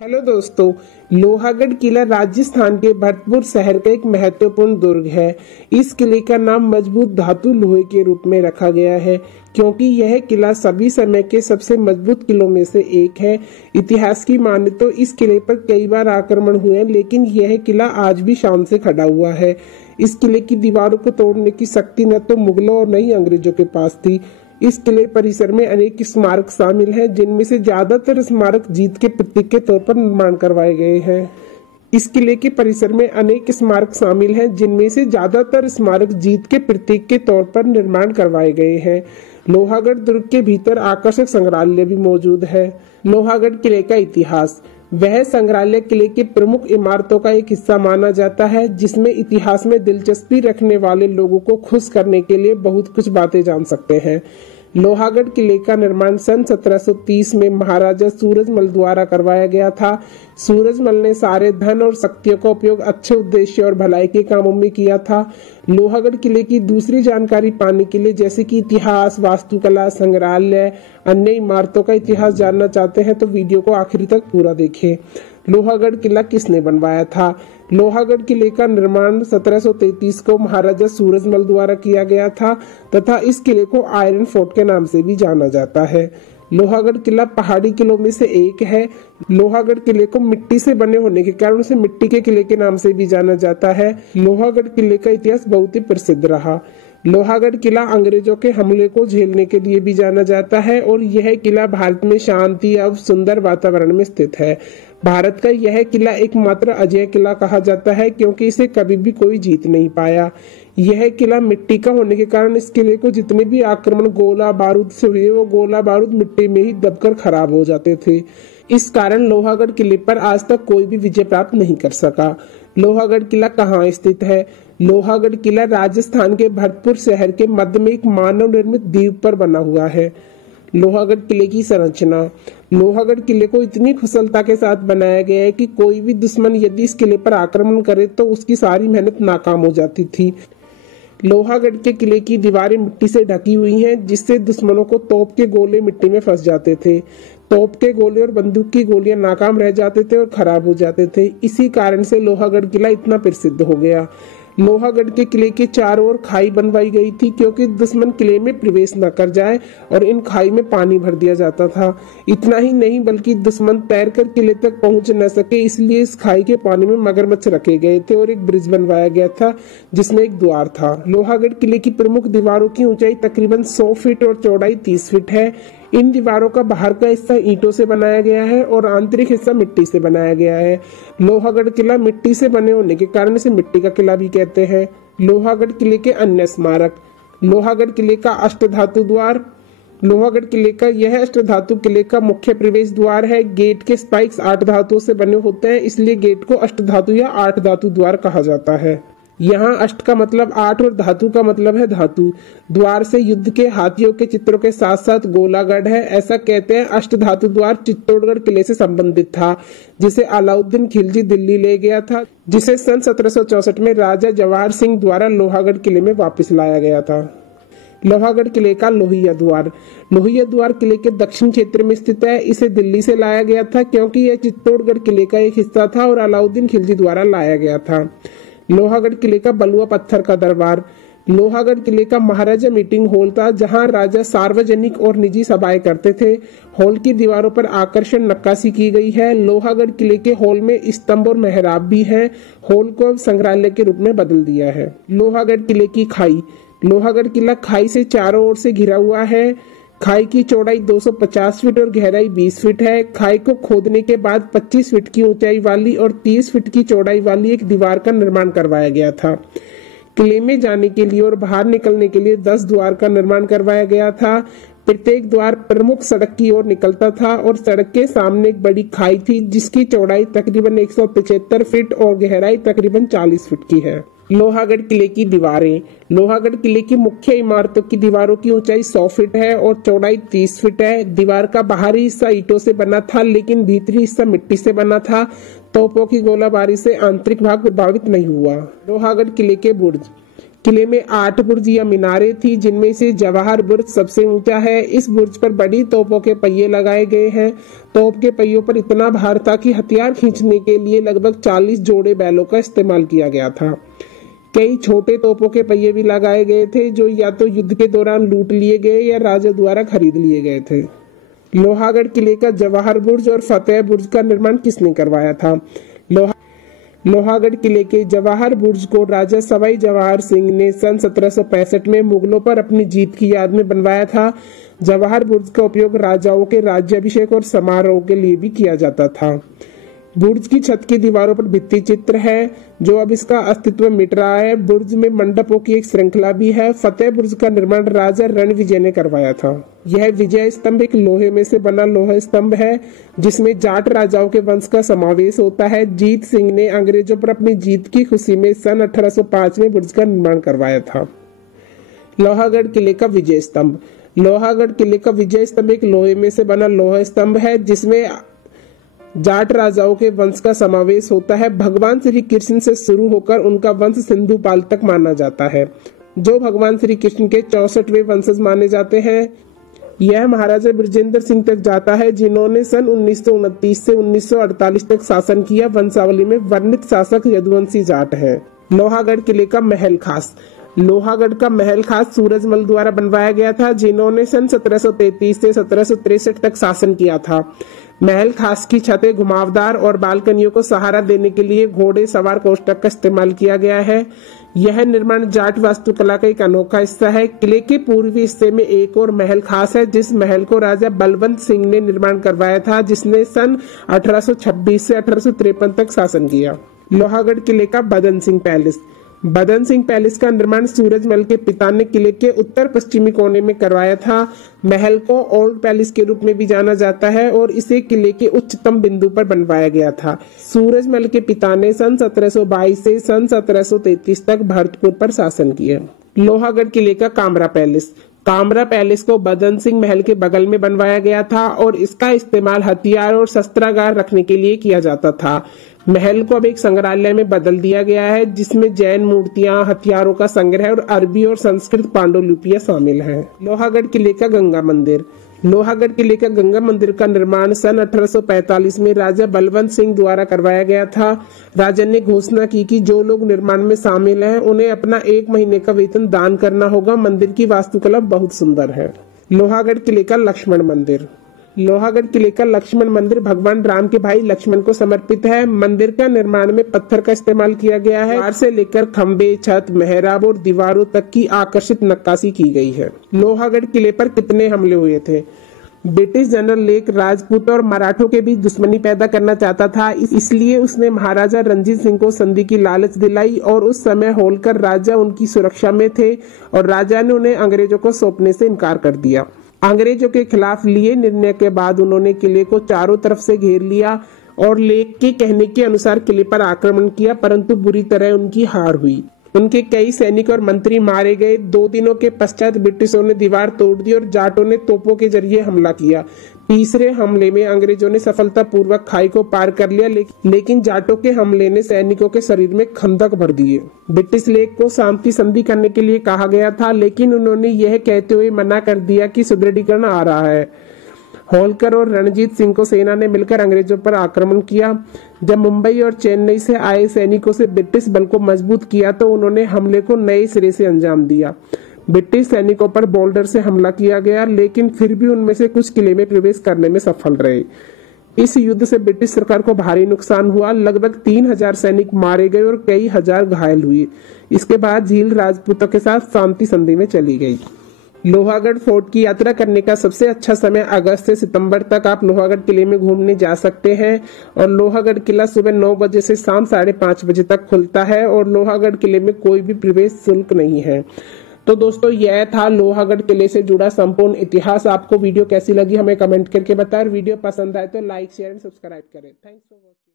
Hello दोस्तों। लोहागढ़ किला राजस्थान के भरतपुर शहर का एक महत्वपूर्ण दुर्ग है। इस किले का नाम मजबूत धातु लोहे के रूप में रखा गया है क्योंकि यह किला सभी समय के सबसे मजबूत किलों में से एक है। इतिहास की माने तो इस किले पर कई बार आक्रमण हुए, लेकिन यह किला आज भी शान से खड़ा हुआ है। इस किले की दीवारों को तोड़ने की शक्ति न तो मुगलों और न ही अंग्रेजों के पास थी। इस किले परिसर में अनेक स्मारक शामिल हैं, जिनमें से ज्यादातर स्मारक जीत के प्रतीक के तौर पर निर्माण करवाए गए हैं। इस किले के परिसर में अनेक स्मारक शामिल हैं, जिनमें से ज्यादातर स्मारक जीत के प्रतीक के तौर पर निर्माण करवाए गए हैं। लोहागढ़ दुर्ग के भीतर आकर्षक संग्रहालय भी मौजूद है। लोहागढ़ किले का इतिहास। वह संग्रहालय किले की प्रमुख इमारतों का एक हिस्सा माना जाता है, जिसमें इतिहास में दिलचस्पी रखने वाले लोगों को खुश करने के लिए बहुत कुछ बातें जान सकते हैं। लोहागढ़ किले का निर्माण सन 1730 में महाराजा सूरजमल द्वारा करवाया गया था। सूरजमल ने सारे धन और शक्तियों का उपयोग अच्छे उद्देश्य और भलाई के कामों में किया था। लोहागढ़ किले की दूसरी जानकारी पाने के लिए, जैसे कि इतिहास, वास्तुकला, संग्रहालय, अन्य इमारतों का इतिहास जानना चाहते हैं तो वीडियो को आखिरी तक पूरा देखें। लोहागढ़ किला किसने बनवाया था? लोहागढ़ किले का निर्माण 1733 को महाराजा सूरजमल द्वारा किया गया था तथा इस किले को आयरन फोर्ट के नाम से भी जाना जाता है। लोहागढ़ किला पहाड़ी किलों में से एक है। लोहागढ़ किले को मिट्टी से बने होने के कारण उसे मिट्टी के किले के नाम से भी जाना जाता है। लोहागढ़ किले का इतिहास बहुत ही प्रसिद्ध रहा। लोहागढ़ किला अंग्रेजों के हमले को झेलने के लिए भी जाना जाता है और यह किला भारत में शांति और सुंदर वातावरण में स्थित है। भारत का यह किला एकमात्र अजय किला कहा जाता है क्योंकि इसे कभी भी कोई जीत नहीं पाया। यह किला मिट्टी का होने के कारण इस किले को जितने भी आक्रमण गोला बारूद से हुए, वो गोला बारूद मिट्टी में ही दबकर खराब हो जाते थे। इस कारण लोहागढ़ किले पर आज तक कोई भी विजय प्राप्त नहीं कर सका। लोहागढ़ किला कहाँ स्थित है? लोहागढ़ किला राजस्थान के भरतपुर शहर के मध्य में एक मानव निर्मित द्वीप पर बना हुआ है। लोहागढ़ किले की संरचना। लोहागढ़ किले को इतनी कुशलता के साथ बनाया गया है कि कोई भी दुश्मन यदि इस किले पर आक्रमण करे तो उसकी सारी मेहनत नाकाम हो जाती थी। लोहागढ़ के किले की दीवारें मिट्टी से ढकी हुई हैं, जिससे दुश्मनों को तोप के गोले मिट्टी में फंस जाते थे। तोप के गोले और बंदूक की गोलियां नाकाम रह जाते थे और खराब हो जाते थे। इसी कारण से लोहागढ़ किला इतना प्रसिद्ध हो गया। लोहागढ़ के किले के चारों ओर खाई बनवाई गई थी क्योंकि दुश्मन किले में प्रवेश न कर जाए और इन खाई में पानी भर दिया जाता था। इतना ही नहीं बल्कि दुश्मन तैरकर किले तक पहुंच न सके, इसलिए इस खाई के पानी में मगरमच्छ रखे गए थे और एक ब्रिज बनवाया गया था जिसमें एक द्वार था। लोहागढ़ किले की प्रमुख दीवारों की ऊंचाई तकरीबन 100 फीट और चौड़ाई 30 फीट है। इन दीवारों का बाहर का हिस्सा ईंटों से बनाया गया है और आंतरिक हिस्सा मिट्टी से बनाया गया है। लोहागढ़ किला मिट्टी से बने होने के कारण इसे मिट्टी का किला भी कहते हैं। लोहागढ़ किले के अन्य स्मारक। लोहागढ़ किले का अष्टधातु द्वार। लोहागढ़ किले का यह अष्टधातु किले का मुख्य प्रवेश द्वार है। गेट के स्पाइक्स 8 धातुओं से बने होते हैं, इसलिए गेट को अष्टधातु या 8 धातु द्वार कहा जाता है। यहाँ अष्ट का मतलब 8 और धातु का मतलब है धातु। द्वार से युद्ध के हाथियों के चित्रों के साथ साथ गोलागढ़ है। ऐसा कहते हैं अष्ट धातु द्वार चित्तौड़गढ़ किले से संबंधित था, जिसे अलाउद्दीन खिलजी दिल्ली ले गया था, जिसे सन 1764 में राजा जवाहर सिंह द्वारा लोहागढ़ किले में वापस लाया गया था। लोहागढ़ किले का लोहिया द्वार। लोहिया द्वार किले के दक्षिण क्षेत्र में स्थित है। इसे दिल्ली से लाया गया था क्योंकि यह चित्तौड़गढ़ किले का एक हिस्सा था और अलाउद्दीन खिलजी द्वारा लाया गया था। लोहागढ़ किले का बलुआ पत्थर का दरबार। लोहागढ़ किले का महाराजा मीटिंग हॉल था, जहां राजा सार्वजनिक और निजी सभाएं करते थे। हॉल की दीवारों पर आकर्षण नक्काशी की गई है। लोहागढ़ किले के हॉल में स्तंभ और मेहराब भी हैं। हॉल को संग्रहालय के रूप में बदल दिया है। लोहागढ़ किले की खाई। लोहागढ़ किला खाई से चारों ओर से घिरा हुआ है। खाई की चौड़ाई 250 फीट और गहराई 20 फीट है। खाई को खोदने के बाद 25 फीट की ऊंचाई वाली और 30 फीट की चौड़ाई वाली एक दीवार का निर्माण करवाया गया था। किले में जाने के लिए और बाहर निकलने के लिए 10 द्वार का निर्माण करवाया गया था। प्रत्येक द्वार प्रमुख सड़क की ओर निकलता था और सड़क के सामने एक बड़ी खाई थी, जिसकी चौड़ाई तकरीबन 175 फीट और गहराई तकरीबन 40 फीट की है। लोहागढ़ किले की दीवारें। लोहागढ़ किले की मुख्य इमारतों की दीवारों की ऊंचाई 100 फीट है और चौड़ाई 30 फीट है। दीवार का बाहरी हिस्सा ईंटों से बना था, लेकिन भीतरी हिस्सा मिट्टी से बना था। तोपों की गोलाबारी से आंतरिक भाग प्रभावित नहीं हुआ। लोहागढ़ किले के बुर्ज। किले में 8 बुर्ज या मीनारें थी, जिनमें से जवाहर बुर्ज सबसे ऊंचा है। इस बुर्ज पर बड़ी तोपों के पहिए लगाए गए हैं। तोप के पहियों पर इतना भार था कि हथियार खींचने के लिए लगभग 40 जोड़े बैलों का इस्तेमाल किया गया था। कई छोटे तोपों के पहिए भी लगाए गए थे, जो या तो युद्ध के दौरान लूट लिए गए या राजा द्वारा खरीद लिए गए थे। लोहागढ़ किले का जवाहर बुर्ज और फतेह बुर्ज का निर्माण किसने करवाया था? लोहागढ़ किले के जवाहर बुर्ज को राजा सवाई जवाहर सिंह ने सन 1765 में मुगलों पर अपनी जीत की याद में बनवाया था। जवाहर बुर्ज का उपयोग राजाओं के राज्याभिषेक और समारोह के लिए भी किया जाता था। बुर्ज की छत की दीवारों पर भित्ति चित्र है, जो अब इसका अस्तित्व मिट रहा है। बुर्ज में मंडपों की एक श्रृंखला भी है। फतेह बुर्ज का निर्माण राजा रणविजय ने करवाया था। यह विजय स्तंभ एक लोहे में से बना लोहा स्तंभ है, जिसमें जाट राजाओं के वंश का समावेश होता है। जीत सिंह ने अंग्रेजों पर अपनी जीत की खुशी में सन 1805 में बुर्ज का निर्माण करवाया था। लोहागढ़ किले का विजय स्तंभ। लोहागढ़ किले का विजय स्तंभ एक लोहे में से बना लोहा स्तंभ है, जिसमें जाट राजाओं के वंश का समावेश होता है। भगवान श्री कृष्ण से शुरू होकर उनका वंश सिंधुपाल तक माना जाता है, जो भगवान श्री कृष्ण के 64वें वंशज माने जाते हैं। यह महाराजा बृजेंद्र सिंह तक जाता है, जिन्होंने सन 1929 से 1948 तक शासन किया। वंशावली में वर्णित शासक यदुवंशी जाट है। लोहागढ़ किले का महल खास। लोहागढ़ का महल खास सूरजमल द्वारा बनवाया गया था, जिन्होंने सन 1733 से 1763 तक शासन किया था। महल खास की छतें घुमावदार और बालकनियों को सहारा देने के लिए घोड़े सवार कोष्ठक का इस्तेमाल किया गया है। यह निर्माण जाट वास्तुकला का एक अनोखा हिस्सा है। किले के पूर्वी हिस्से में एक और महल खास है, जिस महल को राजा बलवंत सिंह ने निर्माण करवाया था, जिसने सन 1826 से 1853 तक शासन किया। लोहागढ़ किले का बदन सिंह पैलेस। बदन सिंह पैलेस का निर्माण सूरजमल के पिता ने किले के उत्तर पश्चिमी कोने में करवाया था। महल को ओल्ड पैलेस के रूप में भी जाना जाता है और इसे किले के उच्चतम बिंदु पर बनवाया गया था। सूरजमल के पिता ने सन 1722 से सन 1733 तक भरतपुर पर शासन किया। लोहागढ़ किले का कामरा पैलेस। कामरा पैलेस को बदन सिंह महल के बगल में बनवाया गया था और इसका इस्तेमाल हथियार और शस्त्रागार रखने के लिए किया जाता था। महल को अब एक संग्रहालय में बदल दिया गया है, जिसमें जैन मूर्तियां, हथियारों का संग्रह और अरबी और संस्कृत पांडुलिपियां शामिल हैं। लोहागढ़ किले का गंगा मंदिर। लोहागढ़ किले का गंगा मंदिर का निर्माण सन 1845 में राजा बलवंत सिंह द्वारा करवाया गया था। राजा ने घोषणा की कि जो लोग निर्माण में शामिल हैं, उन्हें अपना 1 महीने का वेतन दान करना होगा। मंदिर की वास्तुकला बहुत सुंदर है। लोहागढ़ किले का लक्ष्मण मंदिर। लोहागढ़ किले का लक्ष्मण मंदिर भगवान राम के भाई लक्ष्मण को समर्पित है। मंदिर का निर्माण में पत्थर का इस्तेमाल किया गया है। द्वार से लेकर खंबे, छत, मेहराब और दीवारों तक की आकर्षित नक्काशी की गई है। लोहागढ़ किले पर कितने हमले हुए थे? ब्रिटिश जनरल लेक राजपूत और मराठों के बीच दुश्मनी पैदा करना चाहता था, इसलिए उसने महाराजा रणजीत सिंह को संधि की लालच दिलाई और उस समय होलकर राजा उनकी सुरक्षा में थे और राजा ने उन्हें अंग्रेजों को सौंपने से इनकार कर दिया। अंग्रेजों के खिलाफ लिए निर्णय के बाद उन्होंने किले को चारों तरफ से घेर लिया और लेक के कहने के अनुसार किले पर आक्रमण किया, परंतु बुरी तरह उनकी हार हुई। उनके कई सैनिक और मंत्री मारे गए। 2 दिनों के पश्चात ब्रिटिशों ने दीवार तोड़ दी और जाटों ने तोपों के जरिए हमला किया। तीसरे हमले में अंग्रेजों ने सफलतापूर्वक खाई को पार कर लिया, लेकिन जाटों के हमले ने सैनिकों के शरीर में खंदक भर दिए। ब्रिटिश लेक को शांति संधि करने के लिए कहा गया था, लेकिन उन्होंने यह कहते हुए मना कर दिया कि सुदृढ़ीकरण आ रहा है। होलकर और रणजीत सिंह को सेना ने मिलकर अंग्रेजों पर आक्रमण किया। जब मुंबई और चेन्नई से आए सैनिकों से ब्रिटिश बल को मजबूत किया तो उन्होंने हमले को नए सिरे से अंजाम दिया। ब्रिटिश सैनिकों पर बोल्डर से हमला किया गया, लेकिन फिर भी उनमें से कुछ किले में प्रवेश करने में सफल रहे। इस युद्ध से ब्रिटिश सरकार को भारी नुकसान हुआ। लगभग 3000 सैनिक मारे गए और कई हजार घायल हुए। इसके बाद झील राजपूतों के साथ शांति संधि में चली गई। लोहागढ़ फोर्ट की यात्रा करने का सबसे अच्छा समय अगस्त से सितंबर तक आप लोहागढ़ किले में घूमने जा सकते हैं और लोहागढ़ किला सुबह 9 बजे से शाम 5:30 बजे तक खुलता है और लोहागढ़ किले में कोई भी प्रवेश शुल्क नहीं है। तो दोस्तों, यह था लोहागढ़ किले से जुड़ा संपूर्ण इतिहास। आपको वीडियो कैसी लगी हमें कमेंट करके बताएं। वीडियो पसंद आए तो लाइक, शेयर एंड सब्सक्राइब करें। Thanks for watching.